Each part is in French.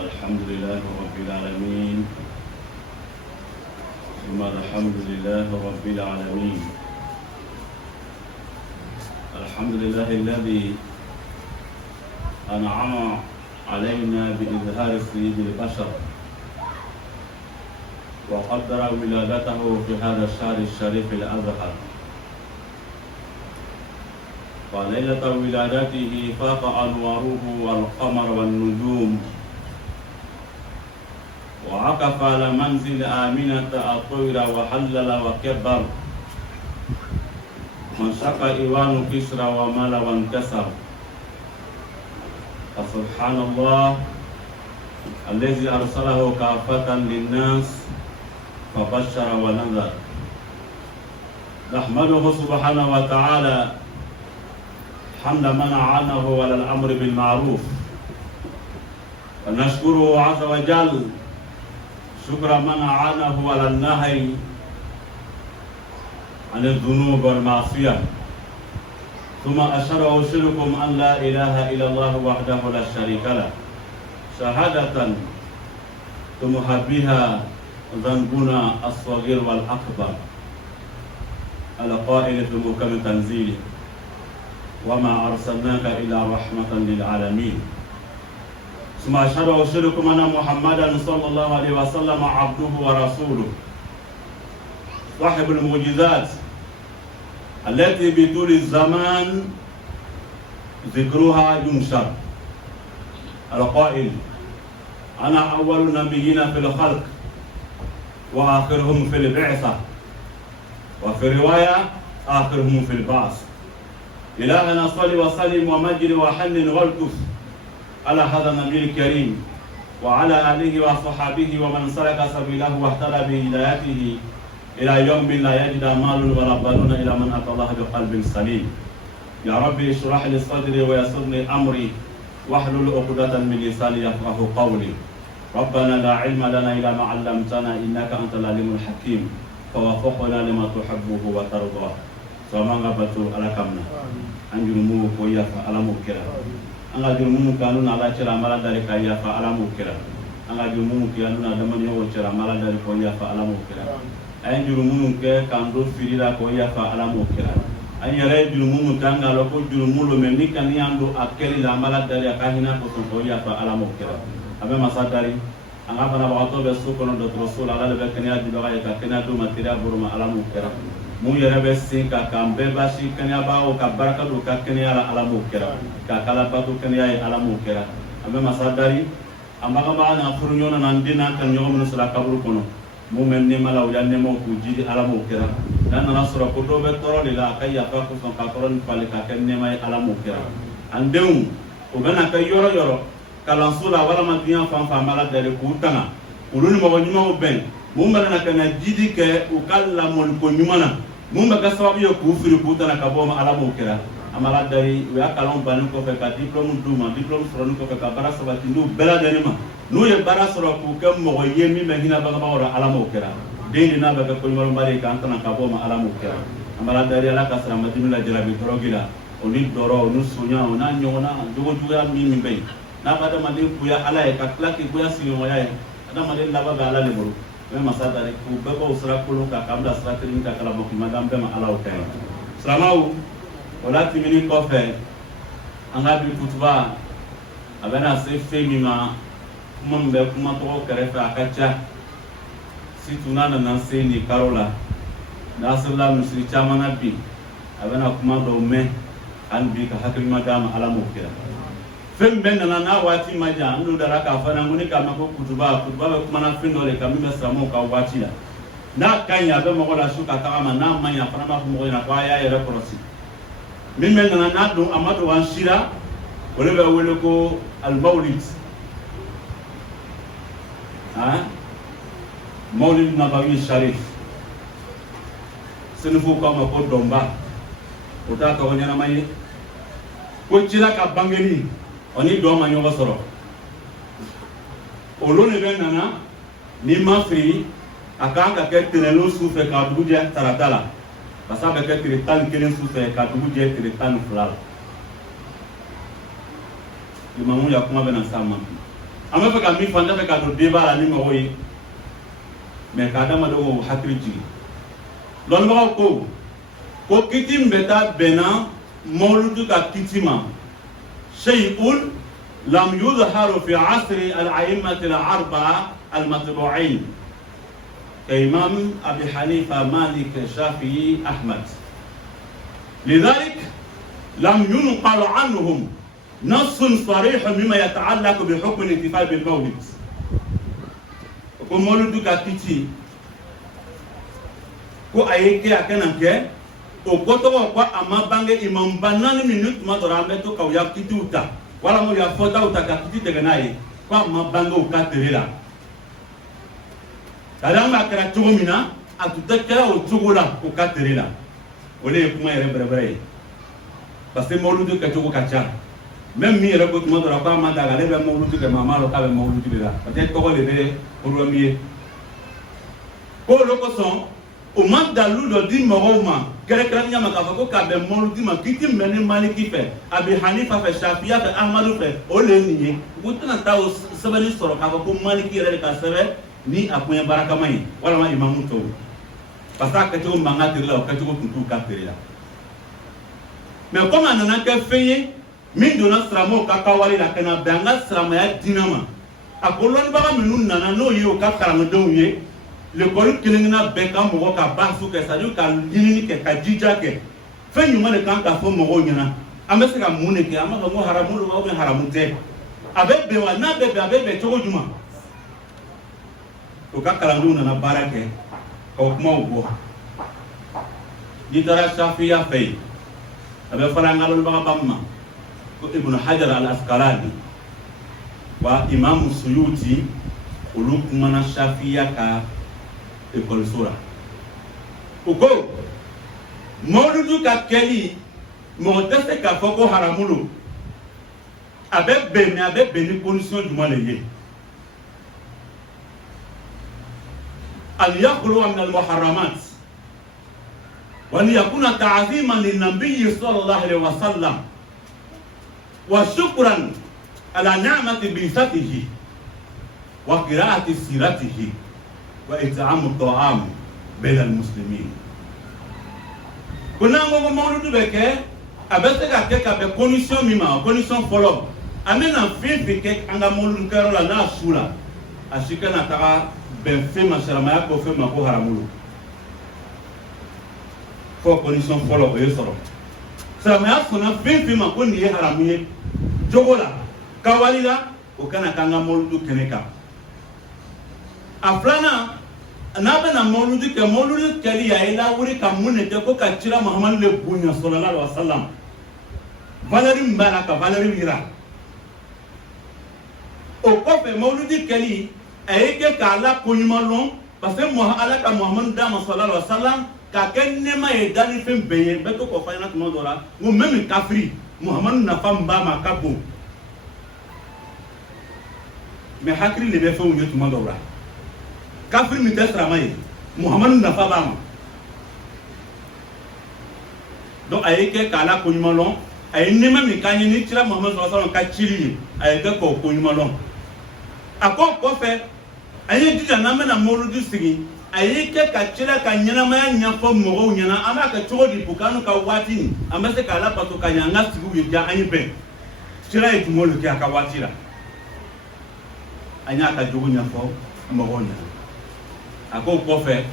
الحمد لله رب العالمين ثم الحمد لله رب العالمين. الحمد لله الذي أنعم علينا بإظهار سيد البشر وقدر ولادته في هذا الشهر الشريف الأزهر، وليلة ولادته فاق أنواره والقمر والنجوم، وعكف على منزل آمنة الطير وحلل وكبر، وانشق إيوان كسرى ومال وانكسر. فسبحان الله الذي أرسله كافة للناس فبشر ونذر. نحمده سبحانه وتعالى حمد من أعانه على الأمر بالمعروف، ونشكره عز وجل شكر من أعانه على النهي عن الذنوب والمعصية. ثم أشهد وأشهدكم أن لا إله إلا الله وحده لا شريك له شهادة تمحى بها ذنبنا الصغير والأكبر، القائل في محكم تنزيله: وما أرسلناك إلا رحمة للعالمين. ثم أشهد وأشهدكم أن محمدا صلى الله عليه وسلم عبده ورسوله صاحب المعجزات التي بطول الزمان ذكرها ينشر، القائل: أنا أول النبيين في الخلق وآخرهم في البعثة، وفي رواية آخرهم في البعث. إلهنا صل وسلم ومجد وحنن والطف على هذا النبي الكريم وعلى آله وصحابه ومن سلك سبيله واهتدى بهدايته إلى يوم لا يجد مال ولا بنون إلى من أتى الله بقلب سليم. يا ربي اشرح لي صدري ويسر لي أمري واحلل عقدة من لساني يفقهوا قولي. ربنا لا علم لنا إلا ما علمتنا إنك أنت العليم الحكيم، فوفقنا لما تحبه وترضاه. Sama batu ala kamna anjurumu ko yafa ala mukira anga jurumu kanu na ala cira mala dari ka yafa ala mukira anga jurumu kanu na damani o cira mala dari ko yafa ala mukira ay jurumu ke kando firira ko yafa ala mukira ay yare jurumu tanga lo ko jurumu lo menni kan yando akeli la mala dari ka hina ko to yafa ala mukira abe masadari anga bana bato be sukono do rasul ala be kenya di baga ka kenya do matira buruma ala mukira mu yɛrɛ bɛ sin ka kan bɛɛ basi kɛnɛyabagaw ka barika don ka kɛnɛya la ala m'o kɛra, ka kalabato kɛnɛya ye ala m'o kɛra. An bɛ masa dari an bagabaga n'a furu ɲɔgɔn na an den n'an kan ɲɔgɔn minnu sɔrɔ a kaburu kɔnɔ mun bɛ nɛɛma la u y'a nɛɛmaw k'u jidi ala m'o kɛra. N'a nana sɔrɔ ko dɔw bɛ tɔɔrɔ de la a ka yafa kosɔn ka tɔɔrɔ ni falen ka kɛ nɛɛma ye ala m'o kɛra. An denw u bɛna kɛ yɔrɔ yɔrɔ kalanso la walama duyan fan fan b'a la dali k'u tanga olu ni mɔgɔ ɲumanw bɛn mun bɛna ka na jidi kɛ u ka lamɔliko ɲuman na mun bɛ kɛ sababu ye k'u firi k'u tana ka bɔ ma ala m'o kɛra. An b'a ladari u y'a kalanw bannen kɔfɛ ka diplôme d'u ma, diplôme sɔrɔlen kɔfɛ ka baara sabati n'u bɛɛ lajɛlen ma, n'u ye baara sɔrɔ k'u kɛ mɔgɔ ye min bɛ hinɛ bangebagaw la ala m'o kɛra. Den de n'a bɛ kɛ koɲumanba ye k'an tana ka bɔ ma ala m'o kɛra. An b'a ladari ala ka siramadimi lajarabi dɔrɔgi la o ni dɔrɔ o ni sonya o n'a ɲɔgɔnna jogojuguya min bɛ yen n'a bɛ adamaden kuya ala ye ka tila k'i kuya sigiɲɔgɔnya ye adamaden laban bɛ ala de bolo. Mɛ masa dari k'u bɛɛ b'o sira kolon kan k'an bila sira kelen kan kala bɔ kuma d'an bɛɛ ma ala o kɛ. Silamɛw o la tɛmɛni kɔfɛ an ka bi kutuba a bɛna se fɛn min ma kuma min bɛ kuma tɔgɔ kɛrɛfɛ a ka ca surtout n'a nana se nin karo la n'a sela misiri caman na bi a bɛna kuma dɔw mɛn hali bi ka hakilima d'a ma ala m'o kɛ. Fɛn bɛɛ nana n'a waati ma jan an n'o dara k'a fɔ n ko ne k'a mɛn ko kutuba bɛ kumana fɛn dɔ de kan min bɛ silamɛw ka waati la n'a ka ɲi a bɛ mɔgɔ la su ka taga ma n'a ma ɲi a fana b'a fɔ mɔgɔ ɲɛna ko a y'a yɛrɛ kɔlɔsi. Min bɛ nana n'a don a ma don an si la o de bɛ wele ko alimawulid mawulid nabawi sharif sinifuw k'a ma ko dɔnba o t'a tɔgɔ ɲɛnama ye ko cila ka bangeni o ni dɔn ma ɲɔgɔn sɔrɔ olu de bɛ nana ni ma firi a kan ka kɛ tɛnɛnlen su fɛ k'a dugu jɛ tarata la parce que a bɛ kɛ tile 11 su fɛ k'a dugu jɛ tile 12 la. Imamu ya kuma bɛ na s'a ma bi ama fa ka mi fanda fa ka do débat la ni mo yi mais ka dama do hakri jigi lon ma ko kitim beta bena mawludu ka kitima shay'un lam yuzharu fi asri al-a'immat al-arba'a al-matbu'in كإمام أبي حنيفة مالك الشافعي أحمد لذلك لم ينقل عنهم نص صريح مما يتعلق بحكم الاحتفال بالمولد ومولد كاتيتي ko ayeke akenanke o koto ko amabange imam banani minute ma dorambe to ka ya kituta wala mo ya fota uta ka kitite ganaye ko amabange o katerela Kadang kera cogo mina atuta kera o cogo la o katerela ole kuma yere bere parce que mawludu ka cogo ka ca même mi yere ko tuma dora ko amanda ga lebe mawludu ke mama lo ka be mawludu la peut-être ko le be pour le mieux ko lo ko son o man dalu do di mawma kere kera nyama ka ko ka be mawludu ma kiti meni maliki fe abi hanifa fe shafiya fe ahmadu fe ole niye ko tana taw sabani soro ka ko maliki yere ka sebe ni akunya baraka mai wala ma imamu to pasa ka to mbanga tirila ka to kuntu ka tirila mais comme anana ka feye min dona stramo ka kawali la kana banga strama ya dinama akolon baga minun nana no yo ka karamo donye le kolu kilingina be ka mo ka basu ke sadu ka linini ke ka jija ke fe nyuma le kan ka fo mo go nyana amese ka mune ke ama mo haramu lo ba haramu te abe be wa na be be to juma o ka kalandu nana baara kɛ ka o kumaw bɔ n'i taara Shafiya fɛ yen a bɛ fara an ka lɔnnibaga ma ko Ibn Hajar al-Asqalani wa Imam Suyuti olu kumana Shafiya ka ekɔliso la o ko mawludu ka kɛli mɔgɔ tɛ se k'a fɔ ko haramu lo a bɛ bɛn mais a bɛ bɛn ni condition jumɛn de ye أن يخلو من المحرمات وأن يكون تعظيما للنبي صلى الله عليه وسلم وشكرا على نعمة بعثته وقراءة سيرته وإطعام الطعام بين المسلمين. كنا نقول مولود بك أبتك أكيك بكونيشن مما كونيشن فلو أمين في بك أنغا مولود كارولا ناسولا أشيكنا ترى ben fait ma charamaya ko fait ma ko haramulo fo condition folo e soro charamaya fona fait ma ko ni haramuye jogola kawalila o kana kanga moludu keneka aflana na bana moludu ke moludu kali ya ila wuri ka munne te ko ka cira muhammad le bunya sallallahu alaihi wasallam valeri mbara ka valeri wira o ko fe moludu kali ayeke kala konyumalon parce que moi ala ka muhammad dama sallallahu alaihi wasallam ka kenne ma e dali fem beye beto ko fayna tuma dora ngo même kafri muhammad na famba ma kabo mais hakri le be fe wonyo tuma dora kafri mi tesra mai muhammad na faba ma donc ayeke kala konyumalon ay nema mi kanyi ni tira muhammad sallallahu alaihi wasallam ka chili ayeke ko konyumalon ako ko fe aye dija na mena moludu sigi aye ke ka cira ka nyana ma nya fo mogo nyana ama ka chodi bukanu ka wati ni amase ka la pato ka nyanga sigu ye ja anyi ben cira e tumolu ke aka watira anya ka jogo nya fo mogo nya ako ko fe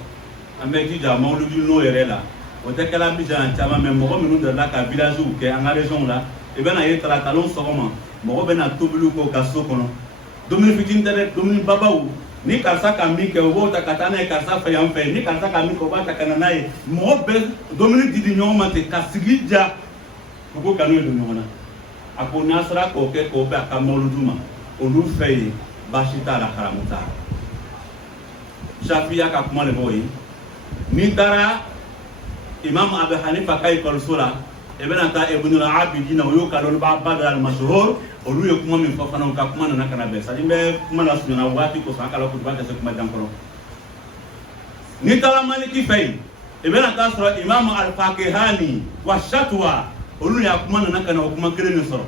ame dija moludu no yerela o te kala bi jan chama me mogo minu de la ka village ou ke anga région la e bena ye tra talon sogoma mogo bena tobulu ko ka sokono domini fitin tere domini babawu ni karsa ka mi ke wo ta katana e karsa fa yam fe ni karsa ka mi ko ba ta kanana e mo be domini didi nyoma te kasigija ko kanu e do nyona ako nasra ko ke ko ba ka moluduma olu fe bashita la haramuta Shafiya ka kuma le boy ni dara imam Abu Hanifa kay ko sura e benata ibn al-Abidin yo ka lo ba badal mashhur olu ye kuma min fɔ fana ka kuma nana kana bɛn sadi bɛ kuma la sunyana waati ko san kala ko ba tɛ se kuma jan kɔrɔ ni taara maliki fɛ yen i bɛna taa sɔrɔ imam al-Fakihani wa shatwa olu y'a kuma nana kana o kuma kelen min sɔrɔ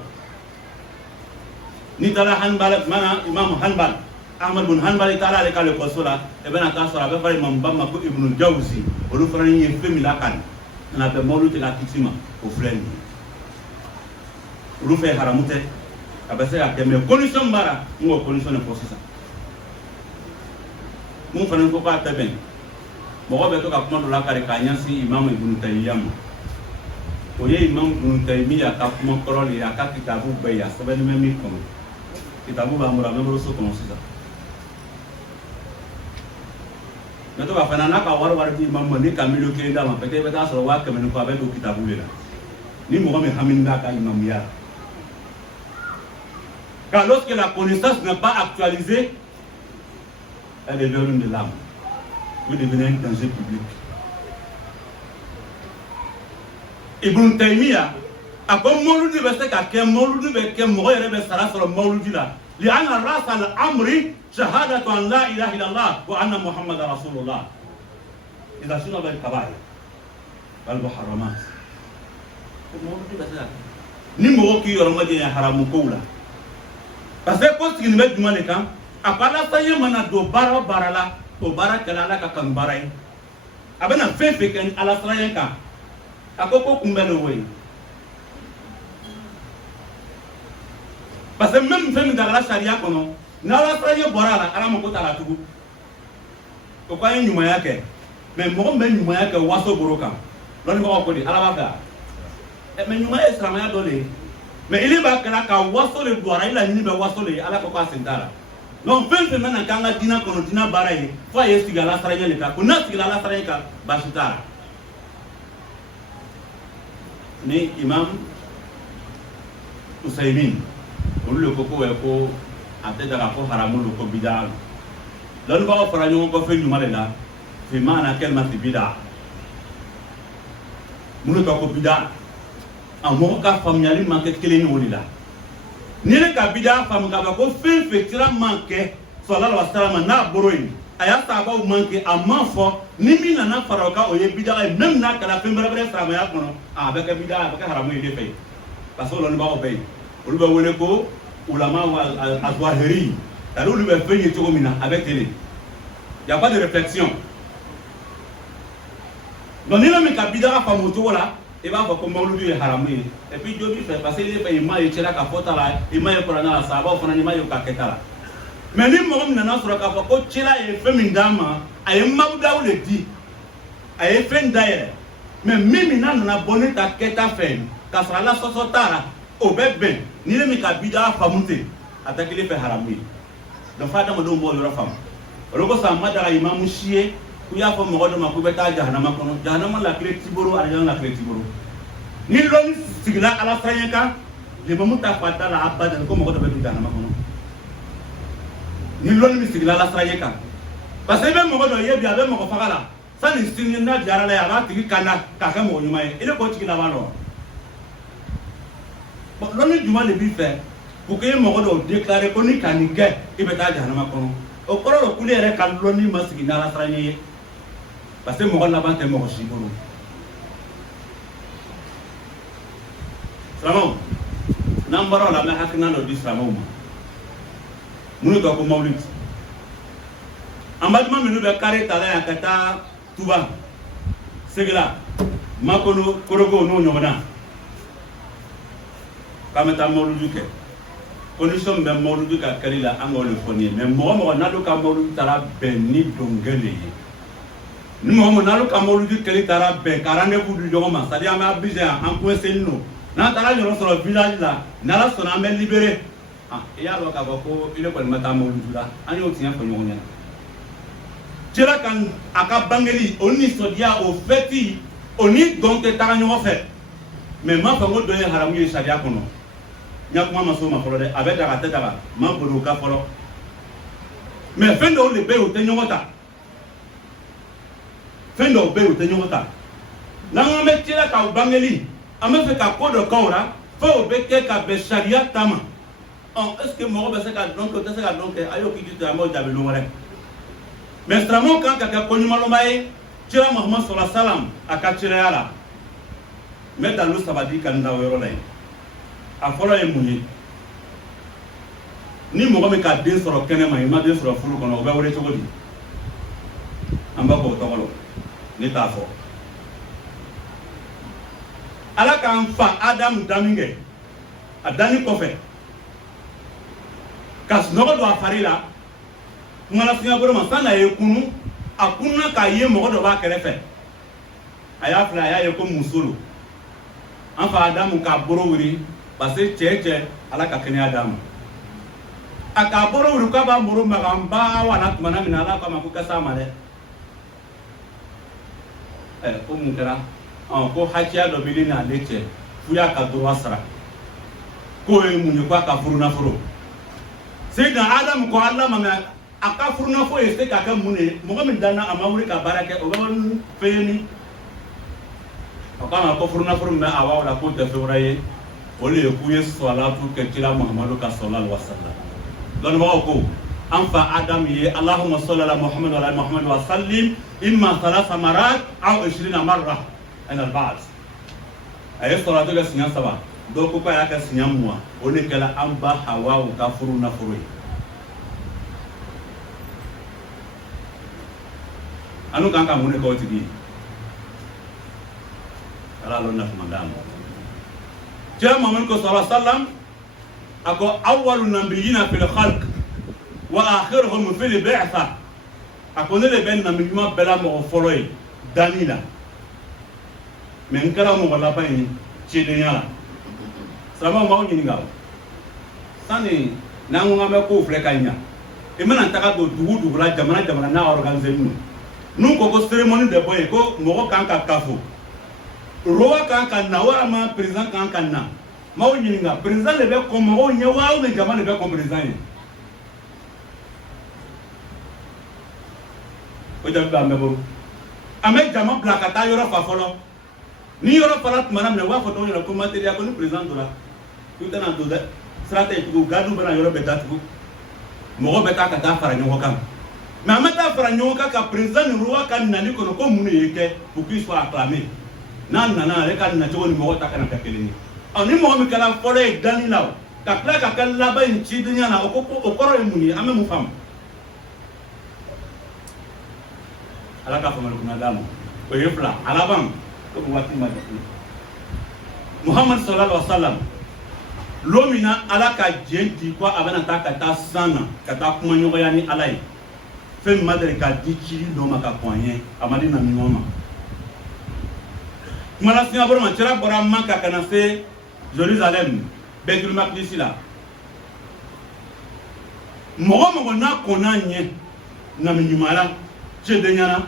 ni tala Hanbal mana Imam Hanbal Ahmad bin Hanbal tala le kale ko sola e bena ta sora be fare Imam Bamba ko Ibn Jawzi o lu fara ni femi la kan na be mawlu te la kitima o freni lu fe haramute abase ka me condition mara ngo condition ne posisa mun fana ko ka taben mo be to ka kuma do la kare ka nyansi Imam Ibn Taymiyyah o ye Imam Ibn Taymiyyah ka kuma koroli ya ka kitabu be ya so be ni mi ko kitabu ba mo la me so ko sisa na to ka fana na ka war di Imam ni ka mi lo ke nda ma pete be ta so wa ka me ko abe do kitabu le la ni mo me hamin da ka Imam ya. Car lorsque la connaissance n'est pas actualisée, elle devient une de l'âme. Vous devenez un danger public. Ibn Taymiyyah, a comme Mawludi bese ka ke Mawludi be ke mo yere be sara soro Mawludi la. Li anna ras al amri shahadatu an la ilaha illallah wa anna Muhammadar Rasulullah. إذا شنو بالكبائر والمحرمات. Mawludi bese ni mo ki yoro ngadi haramu koula. Parce que poste qui nous met du mal les camps, à part la saille mana do bara barala, au bara kalala ka kan barai. Abena fait ken ala saille ka. Akoko kumbelo way. Parce que même fait dans la charia kono, na la saille borala ala moko tala tugu. Ko kwa nyuma yake. Mais mo mbe nyuma yake waso boroka. Loni ba ko di ala ba. Mais nyuma esrama ya dole. Mais il est pas que là quand waso le boira il a ni be waso le ala ko ka sentala donc fait maintenant kanga dina kono dina baraye fa yesiga la saranya le ka kuna siga la saranya ka bashitara ni Imam Usaymin on le koko e ko ate daga ko haramu lo ko bid'a don ba fara nyon ko fe nyuma le la fi mana kelma ti bid'a munu ko bid'a amo ka familiali manke keleni wonila ni le ka bida fam ka ba ko fe tira manke sallallahu alaihi wasallam na boroyi aya sa ba manke amanfo ni mi na faroka o ye bida même na kala fe mbere sama ya kono a ba ka bida ba ka haramu ile fe parce que lo ni ba o be o lu ba wone ko ulama wa al-azwahiri talu lu ba fe ni to mina avec télé y a pas de réflexion donc ni le mi ka bida fam o to wala et va voir comment Mawludi est haramé et puis Dieu lui fait passer les pays mal et tira ka fota la et mal ko na sa ba fona ni mal ka ketala mais ni mo na na sura ka ko tira e femi ndama ay mawda o le di ay fe ndaye mais mimi na na bonita keta fen ka sura la sosotara o bebe ni le mi ka bida famute attaque les fait haramé donc fa da mo do mo yoro fam roko sa madara Imam Shie kuya fo mo do ma ko beta jahannama kono jahannama la clé tiboro arjan la clé tiboro ni lon sigla ala sayenka le mamuta fata la abadan ko mo do beta jahannama kono ni lon mi sigla ala sayenka parce que même mo do yebi abe mo ko fagala sani signi na jara la ya tigi kana ka ka mo nyuma ile ko tigi la walo bon lon ni juma le bi fait pour que mo do déclarer ko ni kanike e beta jahannama kono o koro lo kule re kan lon ni masigi na ala sayenye parce que mon là-bas est mort aussi. Salamu. Nambaro la mais hakina no di salamu. Munu to ko Mawlid. Ambadma minu be kare tala ya kata tuba. Segla. Makono korogo no nyomana. Kameta Mawlid ke. Condition be Mawlid ka kalila angole foni mais mo na do ka Mawlid tala benni dongele. Nous avons Mawludi keli tara be karane budu joma c'est à dire ma bija en coincé nous na tara joro sur le village là na la sona me libéré ah et alors ka ko ile ko mata Mawludi la ani o tian ko nyonya tira kan aka bangeli oni sodia au feti oni donc tara nyo fait mais ma fa ngo donner haramu ye sharia kono nya kuma maso ma folo de avec la tête là ma bodo ka folo mais fin de le be o te nyota fendo be o te nyota na ngame tira ka bangeli ame fe ka ko do kora fo be ke ka be sharia tama est-ce que mo be se ka donc ayo ki dit amo jabe lo ngore mais stramo kan ka ko nyuma lo mai tira Muhammad sallallahu alaihi wasallam aka tira yala mais dans le sabadi kan da wero lay a folo e muni ni mɔgɔ min ka den sɔrɔ kɛnɛ ma i ma den sɔrɔ furu kɔnɔ o bɛ wele cogo di an b'a fɔ o tɔgɔ la ne t'a fɔ ala k'an fa Adamu danni kɛ a danni kɔfɛ ka sunɔgɔ don a fari la kumana siɲɛ ma san'a ye kunu a kunna k'a ye mɔgɔ dɔ b'a kɛrɛfɛ a y'a filɛ a y'a ye ko muso don an fa Adamu k'a boro wuli parce que cɛ ala ka kɛnɛya d'a ma a k'a boro wuli k'a b'a boro maga n ba wana tumana min na ala k'a ma ko kasa ma dɛ ko mun kɛra ko hakɛya dɔ bɛ ne n'ale cɛ f'u y'a ka dɔrɔn sara k'o ye mun ye k'a ka furu nafolo Seydina Adamu ko ala ma mɛ a ka furu nafolo ye se k'a kɛ mun ye mɔgɔ min danna a ma wuli ka baara kɛ o bɛ wari fɛn ye ni o k'a ma ko furu nafolo min bɛ a b'aw la k'o tɛ fɛn wɛrɛ ye o de ye k'u ye salatu kɛ kira Muhamadu ka sallallahu alaihi wasallam dɔnnibagaw ko an fa Adamu ye Allahumma salli ala Muhammad wa ala Muhammad wa sallim imma thalatha marat aw 20 marra ana al-ba'd a ye salatu kɛ siɲɛ 3 dɔw ko k'a y'a kɛ siɲɛ 20 o de kɛra an ba Hawa ka furu nafolo ye anu kan ka mun de k'o tigi ye ala lɔ nafama d'a ma kira Muhammadu ko sallallahu alaihi wasallam a ko awwalu nabiyina fil khalq wa akhiruhum fil bi'tha a ko ne de bɛ nabi ɲuman bɛɛ la mɔgɔ fɔlɔ ye danni la mais n kɛra mɔgɔ laban ye cɛdenya la silamɛw m'aw ɲininka o sani n'an ko k'an bɛ kow filɛ ka ɲa i mana taga don dugu dugu la jamana n'a organisé n'u ko ko cérémonie de bɔ yen ko mɔgɔ kan ka kafo roi kan ka na walima président kan ka na m'aw ɲininka président de bɛ kɔn mɔgɔw ɲɛ wa ou bien jama de bɛ kɔn président ye o jaabi b'an bɛɛ bolo an bɛ jama bila ka taa yɔrɔ fa fɔlɔ ni yɔrɔ fara tumana min na u b'a fɔ dɔw ɲɛna ko matériel ko ni président donna k'u tɛna don dɛ sira tɛ yen tugun gardiw bɛna yɔrɔ bɛɛ datugu mɔgɔ bɛ taa ka taa fara ɲɔgɔn kan mais an bɛ taa fara ɲɔgɔn kan ka président ni roi ka nali kɔnɔ ko mun de ye kɛ pour qu'il soit acclamé n'a nana ale ka nacogo ni mɔgɔ ta kana kɛ kelen ye ni mɔgɔ min kɛra fɔlɔ ye danni la o ka tila ka kɛ laban in cidenya la o kɔrɔ ye mun ye an bɛ mun faamu ala ka faamuyali kuna d'a ma o ye fila a laban ko waati ma jate Muhammad sallallahu alaihi wasallam lo min na ala ka jɛn di ko a bɛna taa ka taa san na ka taa kuma ɲɔgɔnya ni ala ye fɛn min ma deli ka di cili dɔ ma ka kɔn an ye a ma di na ɲɔgɔn ma kuma la siɲɛ bɔrɔ ma cɛla bɔra Maka ka na se Jérusalem Baitul Maqdis la mɔgɔ mɔgɔ n'a kɔnna ɲɛ nami ɲuman la cɛdenya la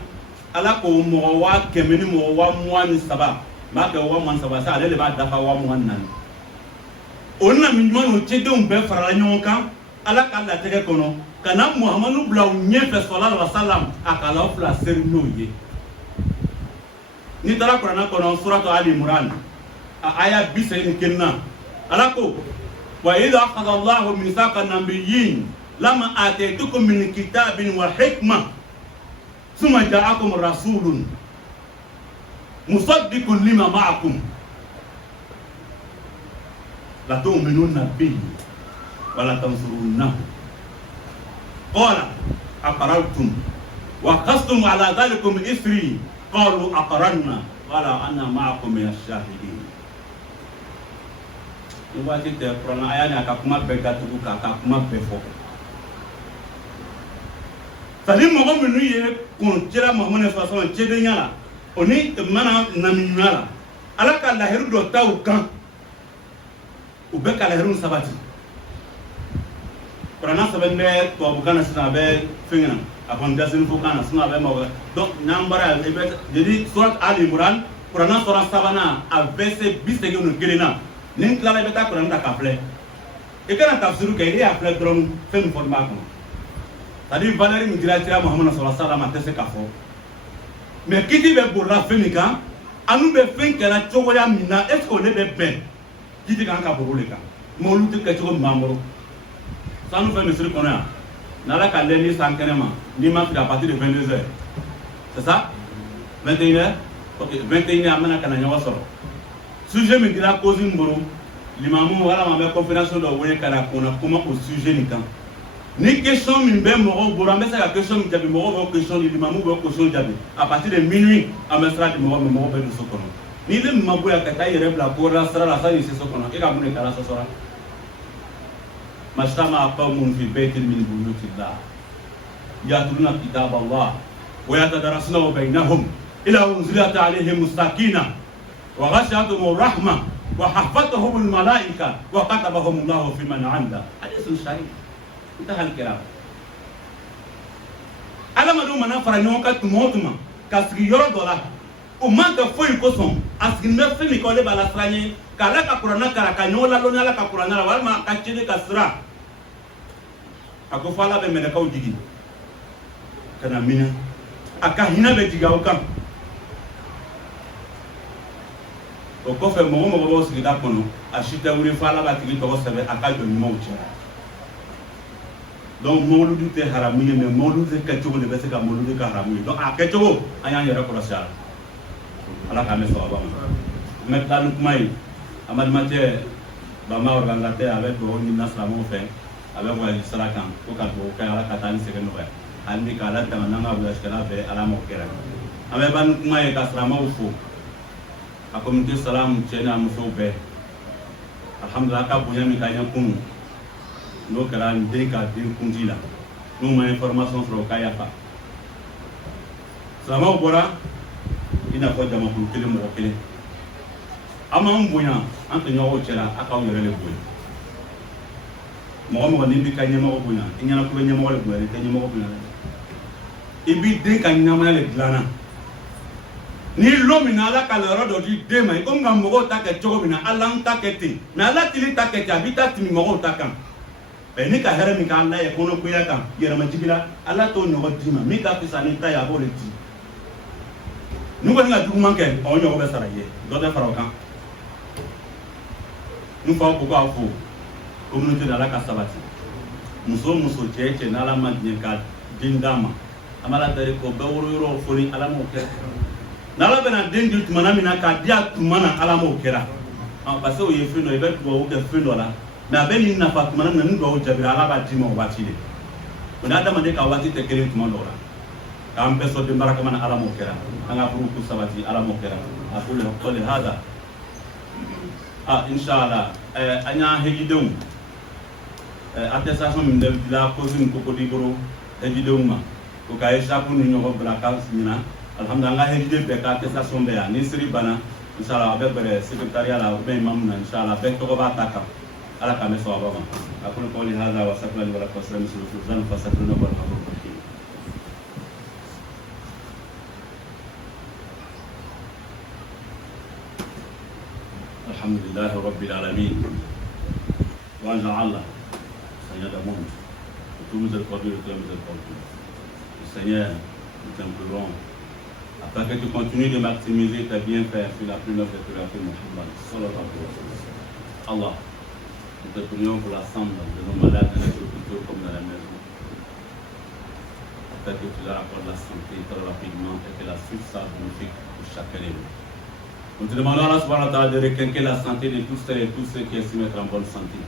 ala ko mɔgɔ 100 ni mɔgɔ 23 b'a kɛ 23 sa ale de b'a dafa 24 o nami ɲuman o cɛdenw bɛɛ farala ɲɔgɔn kan ala ka latigɛ kɔnɔ ka na Muhamadu bila u ɲɛfɛ sallallahu alaihi wasallam a ka la fila seri n'o ye ni taara Kuranɛ kɔnɔ suratu Ali Imran a aya 91 ala ko wa idha akhadha Allahu mithaqa an-nabiyyin lama ataytukum min kitabin wa hikma thumma ja'akum rasulun musaddiqun lima ma'akum la tu'minunna bihi wa la tansurunnahu qala aqarrartum wa qastum ala dhalikum isri qalu aqarrarna qala ana ma'akum min ash-shahidin ni waati tɛ kuranna a y'a ni a ka kuma bɛɛ datugu k'a ka kuma bɛɛ fɔ sani mɔgɔ minnu ye kun cira Muhamadu sallallahu cɛdenya la o ni mana namiɲunya la ala ka lahiru dɔ ta u kan u bɛ ka lahiru sabati kuranna sɛbɛn bɛ tubabukan na sisan a bɛ fɛn na a kɔni dasini fo kan na sinon a bɛ mɔgɔ donc n'an bɔra yan i bɛ jadi surat Ali Imran kuranna sura 3 a verset 81 na ni n tilala i bɛ taa kuranna ta k'a filɛ i kana tafsiru kɛ i y'a filɛ dɔrɔn fɛn min fɔli b'a kɔnɔ c'est-à-dire valeur min dira kira Muhammadu sallallahu alaihi wasallam a tɛ se k'a fɔ mais kiti bɛ bolila fɛn min kan anu bɛ fɛn kɛra cogoya min na est ce que o de bɛ bɛn kiti kan ka bolo de kan mais olu tɛ kɛ cogo min b'an bolo sanu fɛn misiri kɔnɔ yan n'ala ka lɛni san kɛnɛ ma n'i ma fili à partir de 22h c'est ça 21h ok 21h an bɛna ka na ɲɔgɔn sɔrɔ sujet min dira cause min bolo L'imam voilà ma conférence de Wayne Kana comment au sujet ni quand. Ni question min be moro bora mais la question mi jabi moro question ni l'imam ou question jabi. À partir de minuit à mesra de moro be do sokono. Ni le mambo ya kata yere bla ko la sara la sa ni se sokono. E ka mun kala so sora. Mashtama qawmun fi baytin min buyutillah. يتلون كتاب الله ويتدارسونه بينهم إلى أنزلت عليهم السكينة وغشيتهم الرحمة وحفتهم الملائكة وكتبهم الله في من عنده حديث صحيح انتهى الكلام على ما دوما نفر نيوكا تموتما كاسكي يورو دولا وما كفوي كوسون اسكي نفي ميكولي بالاسراني كالا كقرانا كاراكانيولا لونيا لا كقرانا ولا ما كاتشيني كسرا اكوفالا بمنكاو ديغي kana mina aka hina be diga okam o ko fe mo bo sigi da kono ashita wuri fala ba tigi to sebe aka do mo ucha donc mawludu te haramu ye mais mawludu ka jogo le be se ka mawludu ka haramu donc a ke jogo anya yere ko rasal ala ka me so ba mais tan kumai amad mate ba ma organiser avec do ni nasramo fe avec wa sarakan ko ka do ka ala ka tan se ke no ba almi kala tamananga bu askala be ala mo kera ame ban kuma e kasrama ufo a communauté salam chena muso be alhamdulillah ka bunya mi kanya kun no kala ndin ka din kundila no ma information sur kaya fa sama bora ina ko jama kun kele mo kele ama mbunya anto nyo chera aka o yere le bunya mo ni bi kanya mo bunya inyana ko be nyamo le bunya kanya mo bunya ibi den ka nyama le glana ni lomina ala kala rodo di dema ko ngam mo ta ke jogo mina ala ta ke ti na ala tili ta ke ta bita ti mo ta kan be ni ka here mi ka ala e kono ko ya kan yera ma jibila ala to nyo dima mi ka pisa ni ta ya bo le ti nu ko nga du manke o nyo be sara ye do de fara kan nu fa ko ko fu communauté de la kasabati muso cheche na ala ma ni ka dindama amala tare ko be woro yoro foni ala mo kera nala bena dendi tumana mina ka dia tumana ala mo kera parce que o ye fino e be to o ke fino la na be ni na fa tumana na ndo o jabira ala ba dimo wati de ona dama de ka wati te kere tumana ora ka am peso de baraka mana ala mo kera anga furu ku sabati ala mo kera aqulu qawli hada inshallah anya hejidum attestation min de la cause ko ko di boro hejidum ma ko kay chaque ni ñoko blaka sina alhamdulillah hejide be ka attestation be ya ni siri bana inshallah be be secrétariat la be mamna inshallah be to ko ba taka ala ka me so ba aqulu qawli hada wa sallallahu alaihi wa sallam suzan fasatuna wal mabrur alhamdulillah rabbil alamin wa ja'ala sayyida mun tout le corps Seigneur, nous t'implorons, afin que tu continues de maximiser tes bienfaits sur la plus noble des créatures Muhammad sallallahu alayhi wa sallam. Allah, nous te prions pour l'ensemble de nos malades dans les hôpitaux comme dans la maison, afin que tu leur accordes la santé très rapidement et que la suite soit bénéfique pour chacun de nous. Nous te demandons à Allah subhanahu wa ta'ala de requinquer la santé de tous celles et tous ceux qui estiment être en bonne santé.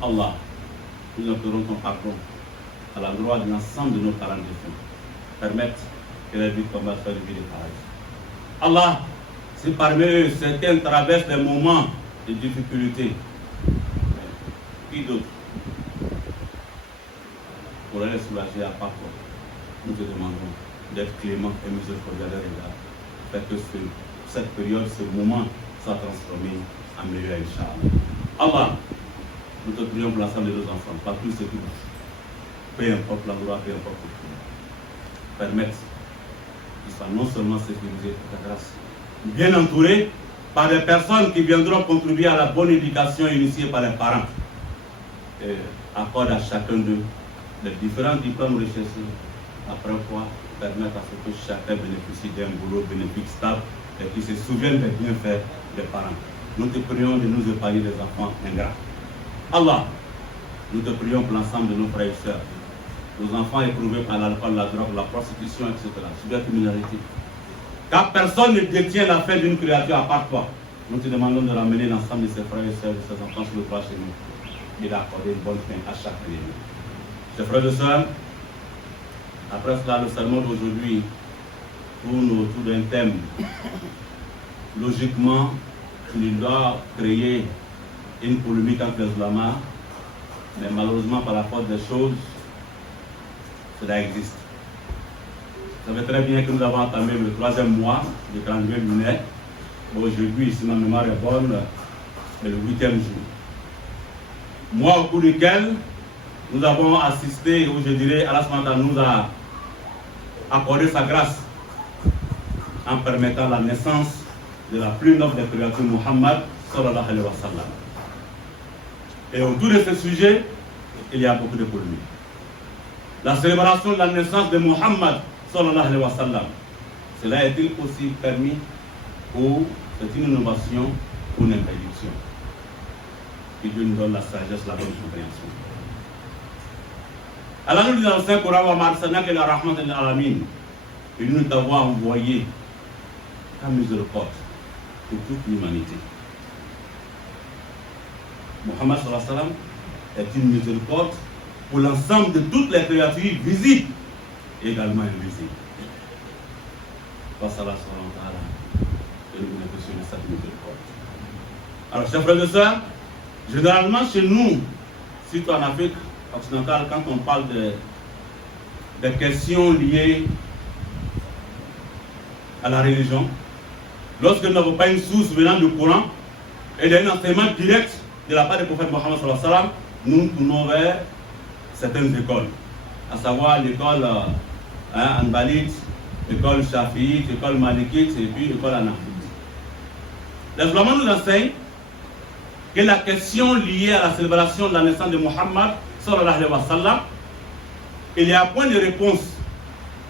Allah, nous implorons ton pardon à l'endroit de l'ensemble de nos parents défunts. Permettre que la vie commence à vivre de paradis. Allah, si parmi eux certains traversent des moments de difficulté, qui d'autre pourrait les soulager à part toi? Nous te demandons d'être clément et miséricordieux à l'égard, afin que cette période, ce moment soit transformé en meilleur, Inch'Allah. Allah, nous te prions pour l'ensemble de nos enfants, pas tous ceux qui vont. Peu importe l'endroit, peu importe le pays. Permettre qu'ils soient non seulement sécurisés par ta grâce, bien entourés par des personnes qui viendront contribuer à la bonne éducation initiée par les parents. Et accorde à chacun d'eux les différents diplômes recherchés, après quoi permettre à ce que chacun bénéficie d'un boulot bénéfique stable et qui se souviennent des bienfaits des parents. Nous te prions de nous épargner des enfants ingrats. Allah, nous te prions pour l'ensemble de nos frères et sœurs, nos enfants éprouvés par l'alcool, la drogue, la prostitution, etc., sur la criminalité. Car personne ne détient la fin d'une créature à part toi. nous te demandons de ramener l'ensemble de ses frères et sœurs, de ses enfants sur le droit chez nous et d'accorder une bonne fin à chaque réunion. Chers frères et sœurs, après cela, le sermon d'aujourd'hui tourne autour d'un thème. Logiquement, il doit créer une polémique entre les ulama, mais malheureusement, par la force des choses, cela existe. Vous savez très bien que nous avons entamé le 3e mois du calendrier lunaire. Aujourd'hui, si ma mémoire est bonne, c'est le 8e jour. Mois au cours duquel nous avons assisté, ou je dirais, Allah nous a accordé sa grâce en permettant la naissance de la plus noble des créatures, Muhammad sallallahu alayhi wa sallam. Et autour de ce sujet, il y a beaucoup de polémiques. La célébration de la naissance de Muhammad sallallahu alayhi wa sallam, cela est-il aussi permis ou c'est une innovation ou une interdiction? Que Dieu nous donne la sagesse, la bonne compréhension. Allah nous dit dans le Saint-Coran, wa ma'arsalnaka illa rahmatan lil alamin, et nous t'avons envoyé ta miséricorde pour toute l'humanité. Muhammad sallallahu alayhi wa sallam est une miséricorde pour l'ensemble de toutes les créatures visibles et également invisibles. Face à la et nous voulons questionner cette miséricorde. Alors, chers frères et sœurs, généralement chez nous, surtout en Afrique occidentale, quand on parle de questions liées à la religion, lorsque nous n'avons pas une source venant du Coran et d'un enseignement direct de la part du prophète Mohammed sallallahu alayhi wa sallam, nous nous tournons vers certaines écoles, à savoir l'école Hanbalite, l'école Shafiite, l'école Malikite et puis l'école Hanafite. Les ulama nous enseignent que la question liée à la célébration de la naissance de Muhammad sallallahu alayhi wa sallam, il y a un point de réponse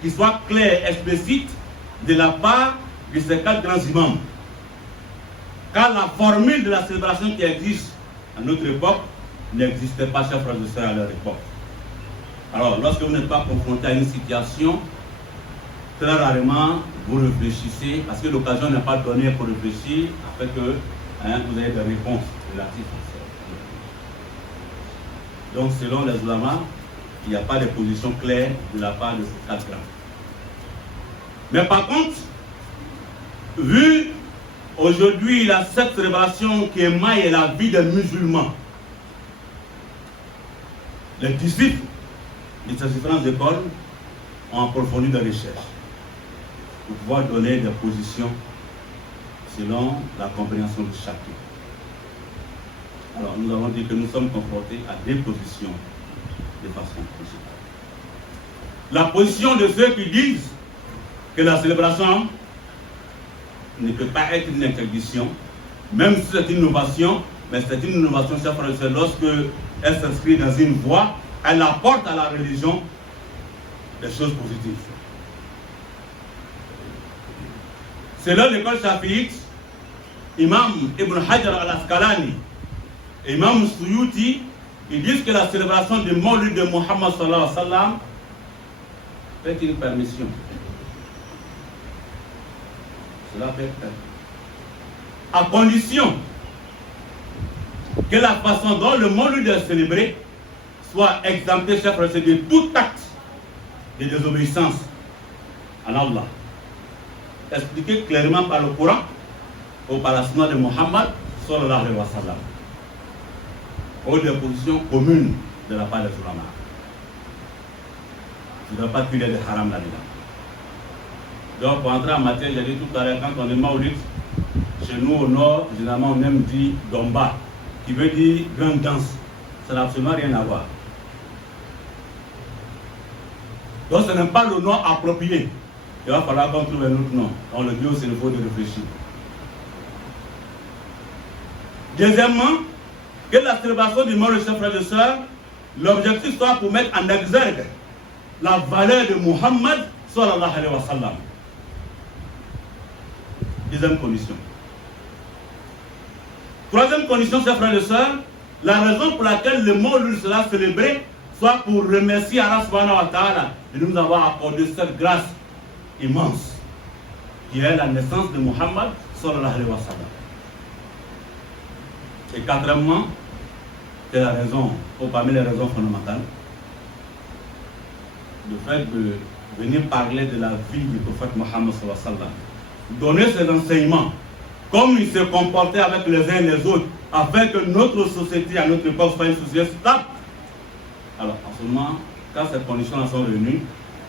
qui soit clair, explicite de la part de ces 4 grands imams. Car la formule de la célébration qui existe à notre époque n'existait pas, chers frères et sœurs, à leur époque. Alors, lorsque vous n'êtes pas confronté à une situation, très rarement vous réfléchissez, parce que l'occasion n'est pas donnée pour réfléchir, afin que vous ayez des réponses relatives à ça. Donc, selon les ulama, il n'y a pas de position claire de la part de ces 4 grands. Mais par contre, vu aujourd'hui cette célébration qui émaille la vie des musulmans, les disciples de ces différentes écoles ont approfondi des recherches pour pouvoir donner des positions selon la compréhension de chacun. Alors, nous avons dit que nous sommes confrontés à 2 positions de façon principale. La position de ceux qui disent que la célébration ne peut pas être une interdiction, même si c'est une innovation, mais c'est une innovation, chers frères et sœurs, lorsque elle s'inscrit dans une voie, elle apporte à la religion des choses positives. Selon l'école Shafiite, Imam Ibn Hajar al-Asqalani et Imam Suyuti, ils disent que la célébration du Mawlid de Muhammad sallallahu alayhi wa sallam fait une permission. Cela peut être à condition que la façon dont le Mawlid est célébré soit exempté, chers frères, de tout acte de désobéissance à Allah. Expliqué clairement par le Coran ou par la sunna de Muhammad sallallahu alayhi wa sallam. Ou des positions communes de la part des ulama. Je ne dois pas tuer de haram là-dedans. Donc, pour entrer en matière, j'ai dit tout à l'heure, quand on est Maulid, chez nous au nord, généralement on aime dire Domba, qui veut dire grande danse. Ça n'a absolument rien à voir. Donc, ce n'est pas le nom approprié. Il va falloir qu'on trouve un autre nom. On le dit aussi, il faut de réfléchir. Deuxièmement, que la célébration du mort de chers frères et sœurs, l'objectif soit pour mettre en exergue la valeur de Muhammad sallallahu alayhi wa sallam. Deuxième condition. Troisième condition, chers frères et sœurs, la raison pour laquelle le Mawlid sera célébré soit pour remercier Allah subhanahu wa ta'ala de nous avoir accordé cette grâce immense qui est la naissance de Muhammad sallallahu alayhi wa sallam. Et quatrièmement, c'est la raison, ou parmi les raisons fondamentales, le fait de venir parler de la vie du prophète Mohammed sallallahu alayhi wa sallam, donner ses enseignements, comme il se comportait avec les uns et les autres, afin que notre société, à notre époque, soit une société stable. Alors, en ce moment, quand ces conditions sont réunies,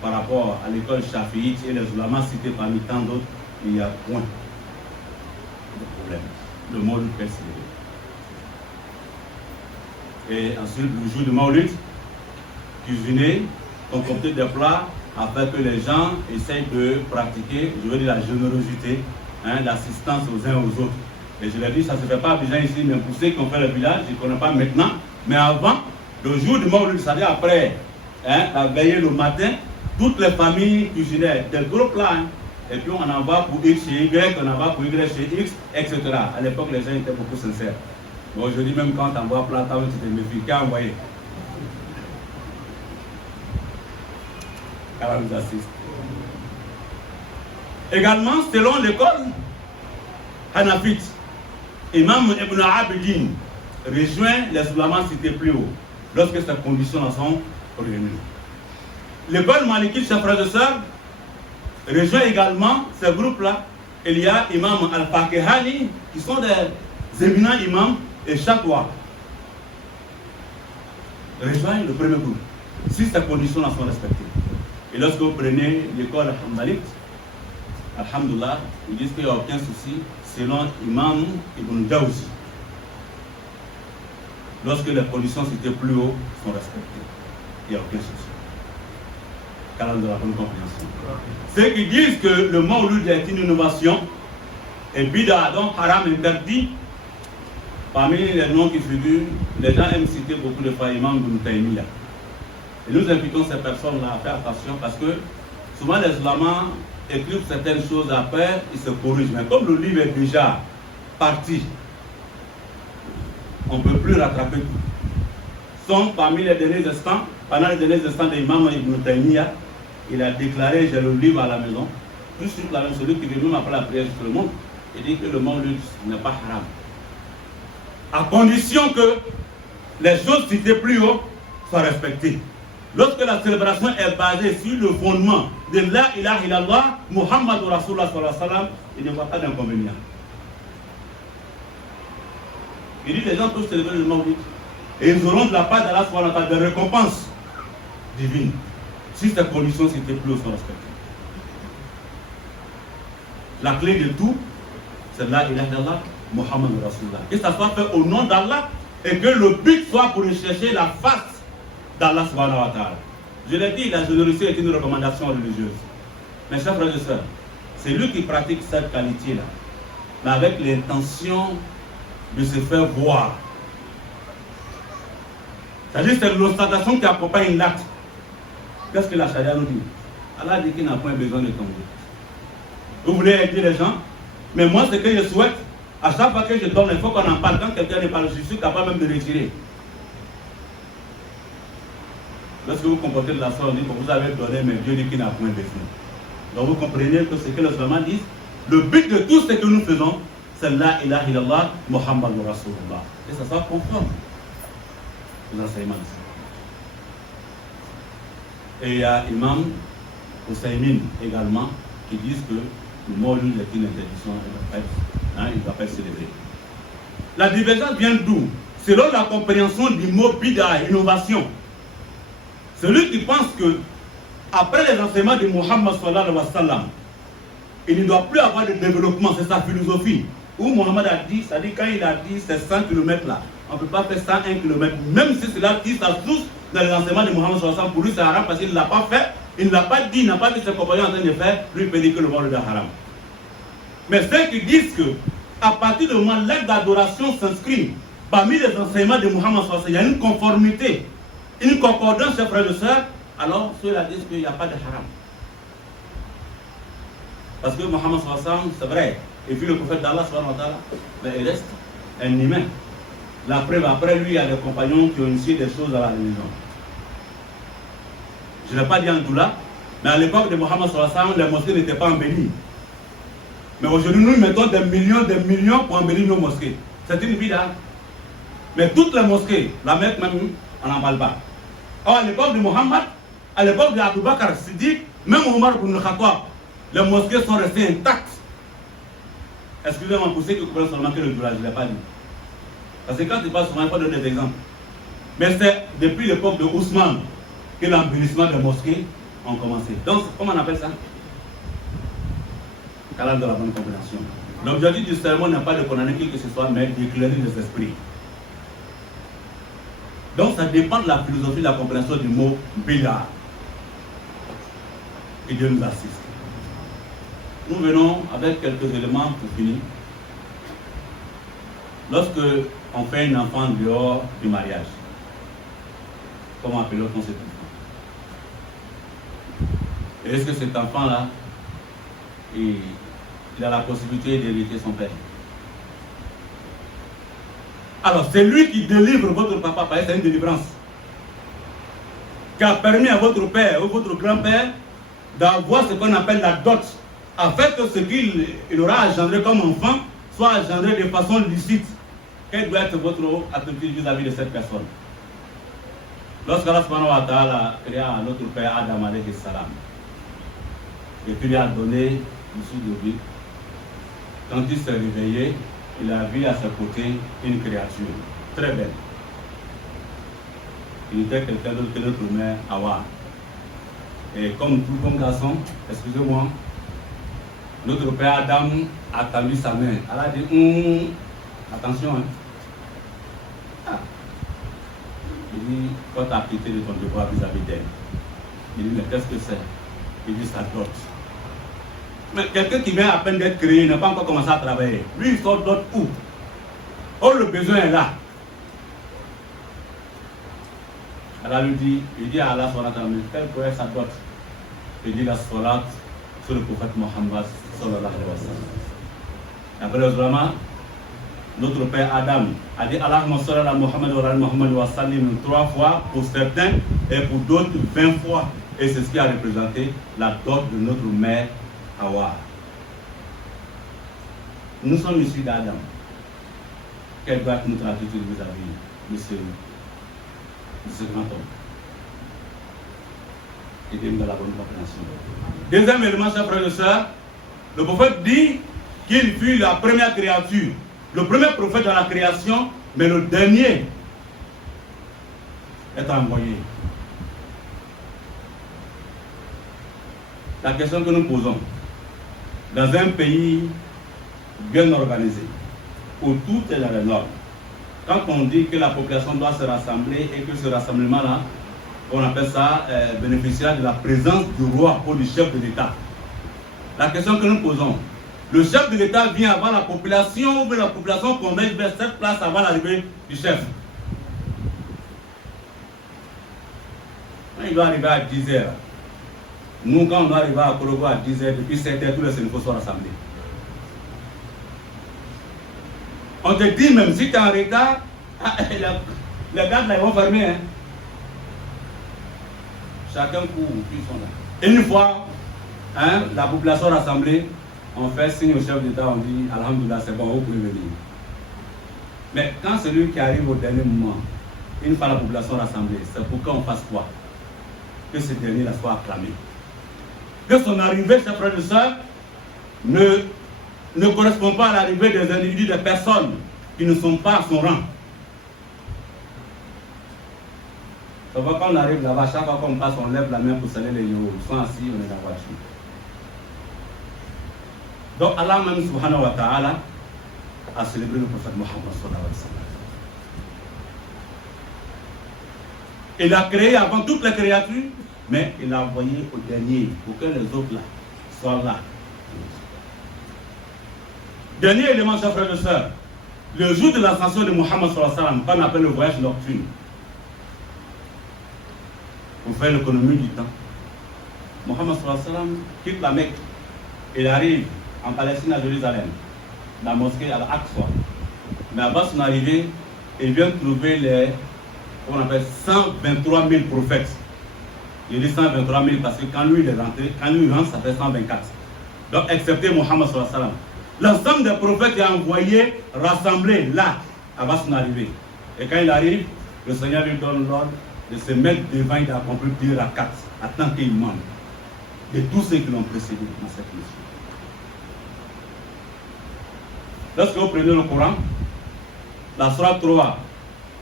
par rapport à l'école Shafi'ite et les ulamas cités parmi tant d'autres, il y a point de problème. Le Maulid peut célébrer. Et ensuite, le jour de Maulid, cuisiner, concocter des plats afin que les gens essayent de pratiquer, je veux dire, la générosité, l'assistance aux uns aux autres. Et je l'ai dit, ça ne se fait pas déjà ici, mais pour ceux qui ont fait le village, je ne connais pas maintenant, mais avant, le jour du Maulid, c'est-à-dire après la veillée le matin, toutes les familles cuisinaient des gros plats, et puis on envoie pour X chez Y, on envoie pour Y chez X, etc. À l'époque, les gens étaient beaucoup sincères. Mais aujourd'hui, même quand on envoie plat, tu te méfies, qu'à envoyer. Alors, nous assiste. Également, selon l'école Hanafite, Imam Ibn Abidin rejoint les ulamas cités plus haut, lorsque ces conditions sont réunies. L'école Malikite, chers frères et sœurs, rejoint également ce groupe-là. Il y a Imam Al-Fakihani, qui sont des éminents imams, et chaque fois rejoint le premier groupe, si ces conditions-là sont respectées. Et lorsque vous prenez l'école Hanbalite, alhamdoulilah, ils disent qu'il n'y a aucun souci, selon Imam Ibn Jawzi. Lorsque les conditions c'était plus haut sont respectées, il n'y a aucun souci. Car de la bonne compréhension. Ceux qui disent que le Maulud est une innovation, et bida, donc haram interdit, parmi les noms qui figurent, les gens aiment citer beaucoup de fois Imam Ibn Taymiyyah. Et nous invitons ces personnes-là à faire attention parce que souvent les ulamas écrivent certaines choses après, ils se corrigent. Mais comme le livre est déjà parti, on ne peut plus rattraper tout. Sont parmi les derniers instants, pendant les derniers instants de l'imam Ibn Taymiyyah, il a déclaré, j'ai le livre à la maison, plus sur la même celui qui vient même après la prière sur le monde, il dit que le monde n'est pas haram. À condition que les choses citées plus haut soient respectées. Lorsque la célébration est basée sur le fondement de la ilaha illallah, Muhammad Rasulullah sallallahu alayhi wa sallam, il ne voit pas d'inconvénient. Il dit les gens peuvent célébrer le Maulid et ils auront de la part d'Allah subhanahu wa ta'ala des récompenses divines si ces conditions s'étaient plus sont respectées. La clé de tout, c'est la ilaha illallah, Muhammad Rasulullah. Que ça soit fait au nom d'Allah et que le but soit pour rechercher la face d'Allah subhanahu wa ta'ala. Je l'ai dit, la générosité est une recommandation religieuse. Mes chers frères et sœurs, c'est lui qui pratique cette qualité-là, mais avec l'intention de se faire voir. C'est-à-dire c'est l'ostentation qui accompagne l'acte. Qu'est-ce que la charia nous dit? Allah dit qu'il n'a point besoin de tomber. Vous voulez aider les gens, mais moi ce que je souhaite, à chaque fois que je donne, il faut qu'on en parle. Quand quelqu'un ne parle, je suis capable même de retirer. Lorsque vous comportez de la sorte, on dit que vous avez donné, mais Dieu dit qu'il n'a point besoin. Donc vous comprenez que ce que les musulmans disent, le but de tout ce que nous faisons, c'est la ilaha illallah, Muhammad Rasulullah. Et ça soit conforme aux enseignements ici. Et il y a Imam Husaymin également qui disent que le Maulid est une interdiction, il ne va pas être célébré. La divergence vient d'où? Selon la compréhension du mot bid'a, innovation. Celui qui pense que, après les enseignements de Muhammad sallallahu alayhi wa sallam, il ne doit plus avoir de développement, c'est sa philosophie. Où Muhammad a dit, c'est-à-dire quand il a dit ces 100 km là, on ne peut pas faire 101 km, même si cela dit sa source dans les enseignements de Muhammad sallallahu alayhi wa sallam, pour lui c'est haram parce qu'il ne l'a pas fait, il ne l'a pas dit, il n'a pas dit ses compagnons en train de faire, lui il peut dire que le monde est haram. Mais ceux qui disent que, à partir du moment où l'acte d'adoration s'inscrit parmi les enseignements de Muhammad sallallahu alayhi wa sallam, il y a une conformité, une concordance, chers frères et sœurs, alors ceux-là disent qu'il n'y a pas de haram. Parce que Muhammad sallallahu alayhi wa sallam, c'est vrai, et puis le prophète d'Allah subhanahu wa ta'ala, mais il reste un humain. La preuve, après lui, il y a des compagnons qui ont initié des choses à la religion. Je ne l'ai pas dit en tout là, mais à l'époque de Muhammad sallallahu alayhi wa sallam, les mosquées n'étaient pas embellies. Mais aujourd'hui, nous mettons des millions pour embellir nos mosquées. C'est une bid'a. Mais toutes les mosquées, la Mecque même, on n'en parle pas. Or, à l'époque de Mohammed, à l'époque de Abu Bakr Siddiq, même Omar ibn Khattab, les mosquées sont restées intactes. Excusez-moi pour ceux qui comprennent seulement que le village, je ne l'ai pas dit. Parce que quand tu parles souvent, il faut donner des exemples. Mais c'est depuis l'époque de Ousmane que l'embellissement des mosquées ont commencé. Donc, comment on appelle ça? Canal de la bonne compréhension. L'objectif du sermon n'est pas de condamner qui que ce soit, mais d'éclairer les esprits. Donc, ça dépend de la philosophie, de la compréhension du mot bid'a. Et Dieu nous assiste. Nous venons avec quelques éléments pour finir. Lorsque on fait un enfant dehors du mariage, comment appelons-on cet enfant? Et est-ce que cet enfant-là, il a la possibilité d'hériter son père? Alors, c'est lui qui délivre votre papa, parce que c'est une délivrance, qui a permis à votre père ou votre grand-père d'avoir ce qu'on appelle la dot, afin que ce qu'il aura engendré comme enfant soit engendré de façon licite. Quelle doit être votre attitude vis-à-vis de cette personne? Lorsqu'Allah subhanahu wa ta'ala créa notre père Adam alayhi salam, et puis lui a donné le souffle de vie, quand il s'est réveillé, il a vu à ses côtés une créature très belle. Il était quelqu'un d'autre que notre mère Hawa. Et comme tout bon garçon, excusez-moi, notre père Adam a tendu sa main. Elle a dit, attention, hein. Ah. Il dit, quand tu as quitté de ton devoir vis-à-vis d'elle. Il dit, mais qu'est-ce que c'est? Il dit, ça dot. Mais quelqu'un qui vient à peine d'être créé n'a pas encore commencé à travailler. Lui, il sort d'autres où? Oh, le besoin est là. Allah lui dit, il dit à Allah, quelle pourrait être sa dot? Il dit la salat sur le prophète Mohammed sallallahu alayhi wa sallam. Après les ulama, notre père Adam a dit Allahumma salli ala Muhammad wa ala Muhammad wa sallim 3 fois pour certains et pour d'autres 20 fois. Et c'est ce qui a représenté la dot de notre mère Hawa. Nous sommes issus d'Adam. Quelle doit être notre attitude vis-à-vis de ce grand homme? Et de la bonne compréhension. Deuxième élément, chers frères et sœurs, le prophète dit qu'il fut la première créature, le premier prophète dans la création, mais le dernier est envoyé. La question que nous posons, dans un pays bien organisé, où tout est dans les normes, quand on dit que la population doit se rassembler et que ce rassemblement-là, on appelle ça bénéficiaire de la présence du roi ou du chef de l'État. La question que nous posons, le chef de l'État vient avant la population ou la population converge vers cette place avant l'arrivée du chef? Il doit arriver à 10 h. Nous, quand on doit arriver à Korogo à 10 h, depuis 7 h, tous les Sénégalais sont rassemblés. On te dit même si tu es en retard, les gardes là, ils vont fermer. Hein. Chacun court, puis ils sont là. Et une fois, hein, la population rassemblée, on fait signe au chef d'État, on dit Alhamdoulilah, c'est bon, vous pouvez venir. Mais quand celui qui arrive au dernier moment, une fois la population rassemblée, c'est pour qu'on fasse quoi? Que ce dernier-là soit acclamé. Que son arrivée, chers frères et sœurs, ne correspond pas à l'arrivée des individus, des personnes qui ne sont pas à son rang. Ça va quand on arrive là-bas, chaque fois qu'on passe, on lève la main pour saluer les yeux. Ils sont assis, on est dans la voiture. Donc Allah même subhanahu wa ta'ala a célébré le prophète Mohammed sallallahu alayhi wa sallam. Il a créé avant toutes les créatures, mais il a envoyé au dernier pour que les autres là soient là. Dernier élément, chers frères et sœurs, le jour de l'ascension de Mohammed sallallahu alayhi wa sallam, qu'on appelle le voyage nocturne, pour faire l'économie du temps, Mohammed sallallahu alayhi wa sallam quitte la Mecque, il arrive en Palestine à Jérusalem, la mosquée Al-Aqsa. Mais avant son arrivée, il vient trouver les, comment on appelle, 123 000 prophètes. Il dit 123 000 parce que quand lui il est rentré, quand lui rentre, ça fait 124. Donc, excepté Mohammed sallallahu alayhi wa sallam. L'ensemble des prophètes est envoyé, rassemblé là, avant son arrivée. Et quand il arrive, le Seigneur lui donne l'ordre de se mettre devant et d'accomplir 2 rakats, à tant qu'il manque de tous ceux qui l'ont précédé dans cette mission. Lorsque vous prenez le Coran, la Sourate 3,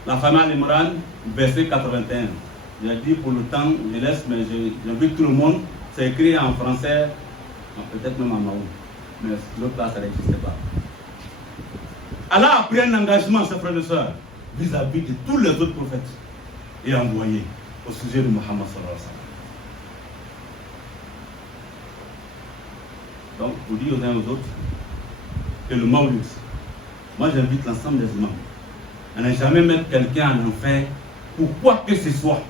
la famille Al-Imran, verset 81. J'ai dit pour le temps, je laisse, mais j'invite tout le monde. C'est écrit en français, peut-être même en maou, mais l'autre là, ça n'existe pas. Allah a pris un engagement, ses frères et sœurs, vis-à-vis de tous les autres prophètes et envoyés au sujet de Muhammad sallallahu alayhi wa sallam. Donc, pour dire aux uns et aux autres que le Maulid, moi j'invite l'ensemble des imams à ne jamais mettre quelqu'un en enfer pour quoi que ce soit.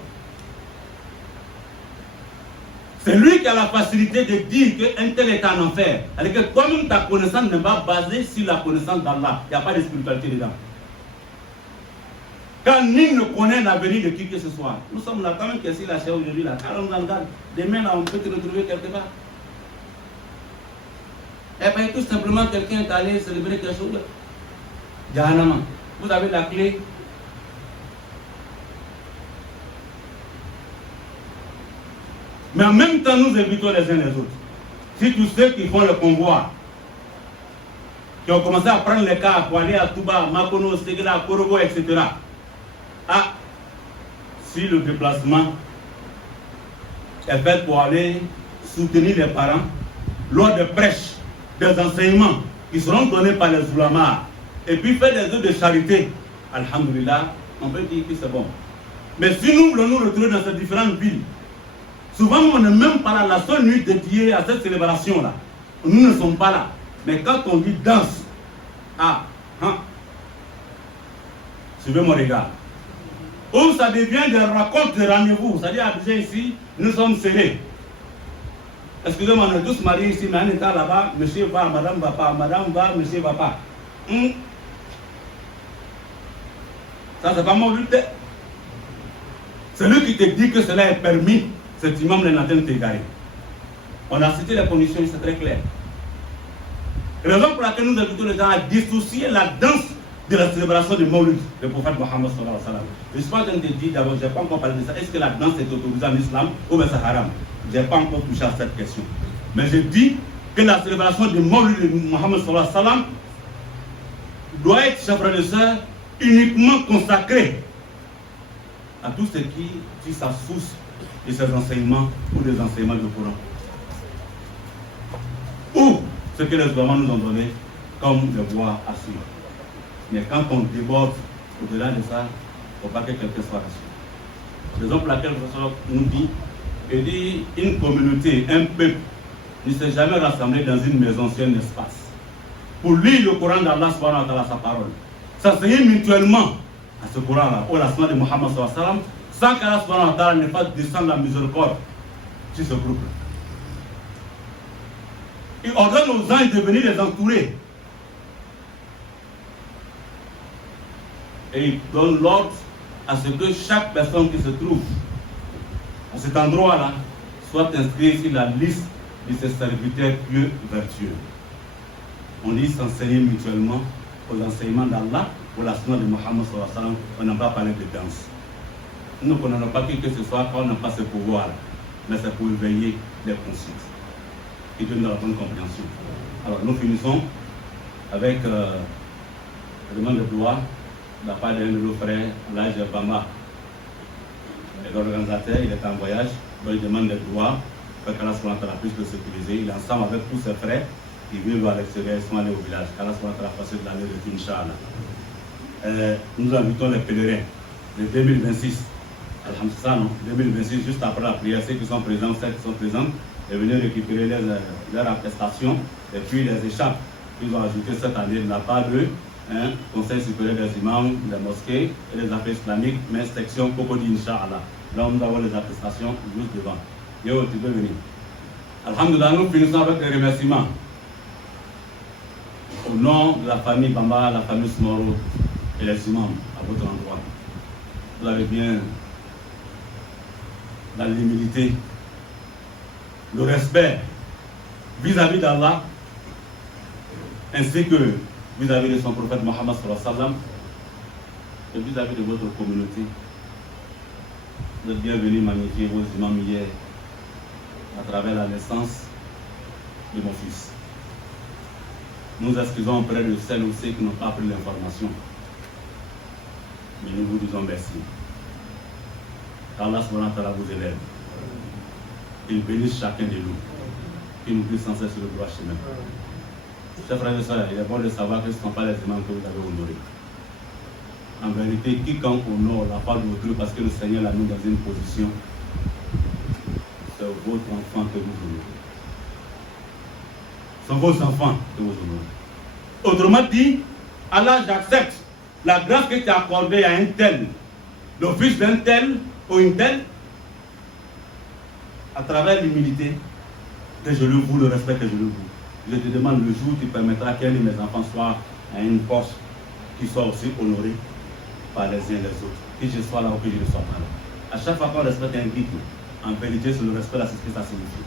C'est lui qui a la facilité de dire qu'un tel est en enfer. Alors que toi-même, ta connaissance n'est pas basée sur la connaissance d'Allah. Il n'y a pas de spiritualité dedans. Quand nul ne connaît l'avenir de qui que ce soit, nous sommes là quand même que si la chair aujourd'hui, là, quand on regarde, demain là, on peut te retrouver quelque part. Eh bien, tout simplement, quelqu'un est allé célébrer quelque chose. Jahannama. Vous avez la clé. Mais en même temps, nous invitons les uns les autres. Si tous ceux qui font le convoi, qui ont commencé à prendre les cars pour aller à Touba, Makono, Segla, Korogo, etc. Ah, si le déplacement est fait pour aller soutenir les parents lors des prêches, des enseignements qui seront donnés par les ulamas, et puis faire des œuvres de charité, alhamdulillah, on peut dire que c'est bon. Mais si nous voulons nous retrouver dans ces différentes villes, souvent on n'est même pas là, la seule nuit dédiée à cette célébration-là, nous ne sommes pas là. Mais quand on dit danse, suivez mon regard. Ou ça devient des rencontres de rendez-vous, c'est-à-dire à ici, nous sommes serrés. Excusez-moi, on est tous mariés ici, mais en étant là-bas, monsieur va, madame va pas, madame va, monsieur va pas. Ça, c'est pas mon but. Celui qui te dit que cela est permis, cet imam est en train de t'égarer. On a cité les conditions, c'est très clair. Raison pour laquelle nous invitons les gens à dissocier la danse de la célébration du Maulid, le prophète Mohammed sallallahu alayhi wa sallam. Je ne suis pas en train de dire d'abord, je n'ai pas encore parlé de ça. Est-ce que la danse est autorisée en islam ou bien c'est haram? Je n'ai pas encore touché à cette question. Mais je dis que la célébration du Maulid de Mohammed sallallahu alayhi wa sallam doit être, chers frères et sœurs, uniquement consacrée à tout ce qui tire sa source de ses enseignements ou des enseignements du Coran. Ou ce que les oulémas nous ont donné comme devoir à suivre. Mais quand on déborde au-delà de ça, il ne faut pas que quelqu'un soit rassuré. Raison pour laquelle le professeur nous dit, il dit une communauté, un peuple ne s'est jamais rassemblé dans une maison sur un espace pour lire le Coran d'Allah subhanahu wa ta'ala, sa parole. S'asseoir mutuellement à ce Coran-là, au lancement de Muhammad sallallahu alayhi wa sallam, sans qu'Allah subhanahu wa ta'ala ne fasse descendre la miséricorde sur ce groupe. Il ordonne aux anges de venir les entourer. Et il donne l'ordre à ce que chaque personne qui se trouve à cet endroit-là soit inscrite sur la liste de ses serviteurs pieux vertueux. On dit s'enseigner mutuellement aux enseignements d'Allah, au lancement de Muhammad sallallahu alayhi wa sallam. On n'a pas parlé de danse. Nous ne connaissons pas qui que ce soit quand on n'a pas ce pouvoir-là, mais c'est pour éveiller les consciences et donner la bonne compréhension. Alors nous finissons avec la demande de gloire de la part d'un de nos frères, l'âge Bamba. L'organisateur, il est en voyage, donc il demande de gloire pour qu'Allah puisse le sécuriser. Il est ensemble avec tous ses frères qui vivent à l'extérieur, ils sont allés au village. Qu'Allah fasse de l'année de Inch'Allah. Nous invitons les pèlerins de 2026. Alhamdulillah, non, 2026, juste après la prière, ceux qui sont présents, celles qui sont présentes, et venir récupérer leurs attestations et puis les échappes qu'ils ont ajoutées cette année de la part de Conseil supérieur des imams, des mosquées et des affaires islamiques, mais section Kokodi Inch'Allah. Là, nous avons les attestations juste devant. Yo, tu peux venir. Alhamdulillah, nous finissons avec les remerciements. Au nom de la famille Bamba, la famille Smoro et les imams à votre endroit. Vous avez bien dans l'humilité, le respect vis-à-vis d'Allah, ainsi que vis-à-vis de son prophète Mohammed sallallahu alayhi wa sallam, et vis-à-vis de votre communauté. Vous êtes bienvenus magnifier vos imams hier à travers la naissance de mon fils. Nous excusons auprès de celles ou ceux qui n'ont pas pris l'information. Mais nous vous disons merci. Allah subhanahu wa ta'ala vous élève. Il bénisse chacun de nous. Il nous guide sans cesse sur le droit chemin. Chers frères et sœurs, il est bon de savoir que ce ne sont pas les imams que vous avez honorés. En vérité, quiconque honore la part de votre Dieu parce que le Seigneur l'a mis dans une position, c'est votre enfant que vous honorez. Ce sont vos enfants que vous honorez. Autrement dit, Allah, j'accepte la grâce que tu as accordée à un tel, le fils d'un tel ou une telle, à travers l'humilité, que je le voue, le respect que je le voue. Je te demande le jour où tu permettras qu'un de mes enfants soit à une poste qui soit aussi honoré par les uns et les autres. Que je sois là ou que je ne sois pas là. À chaque fois qu'on respecte un guide, en vérité, c'est le respect, c'est ce que ça signifie.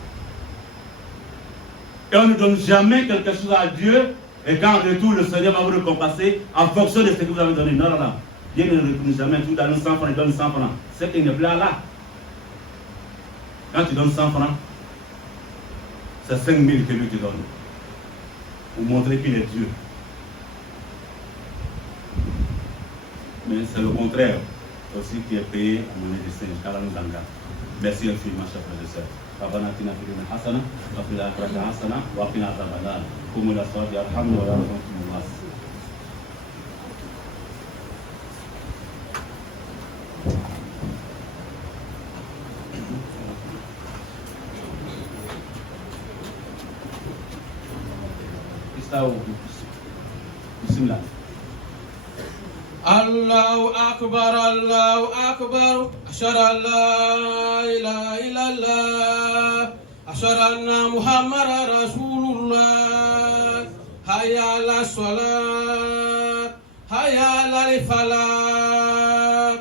Et on ne donne jamais quelque chose à Dieu, et quand en retour, le Seigneur va vous récompenser en fonction de ce que vous avez donné. Non, non, non. Dieu ne retourne jamais. Tu donnes 100 francs, il donne 100 francs. C'est qu'il n'est plus là. Quand tu donnes 100 francs, c'est 5 000 que lui te donne. Pour montrer qu'il est Dieu. Mais c'est le contraire aussi qui est payé à monnaie de singe, car nous engage. Merci infiniment, chers frères et sœurs. ربنا اتنا في الدنيا حسنه وفي الاخره حسنه وقنا عذاب النار قوموا الى الصلاه يرحمنا ويرحمكم الله. بسم الله. الله أكبر الله أكبر أشهد أن لا إله إلا الله أشهد أن محمد رسول الله حي على الصلاة حي على الفلاح.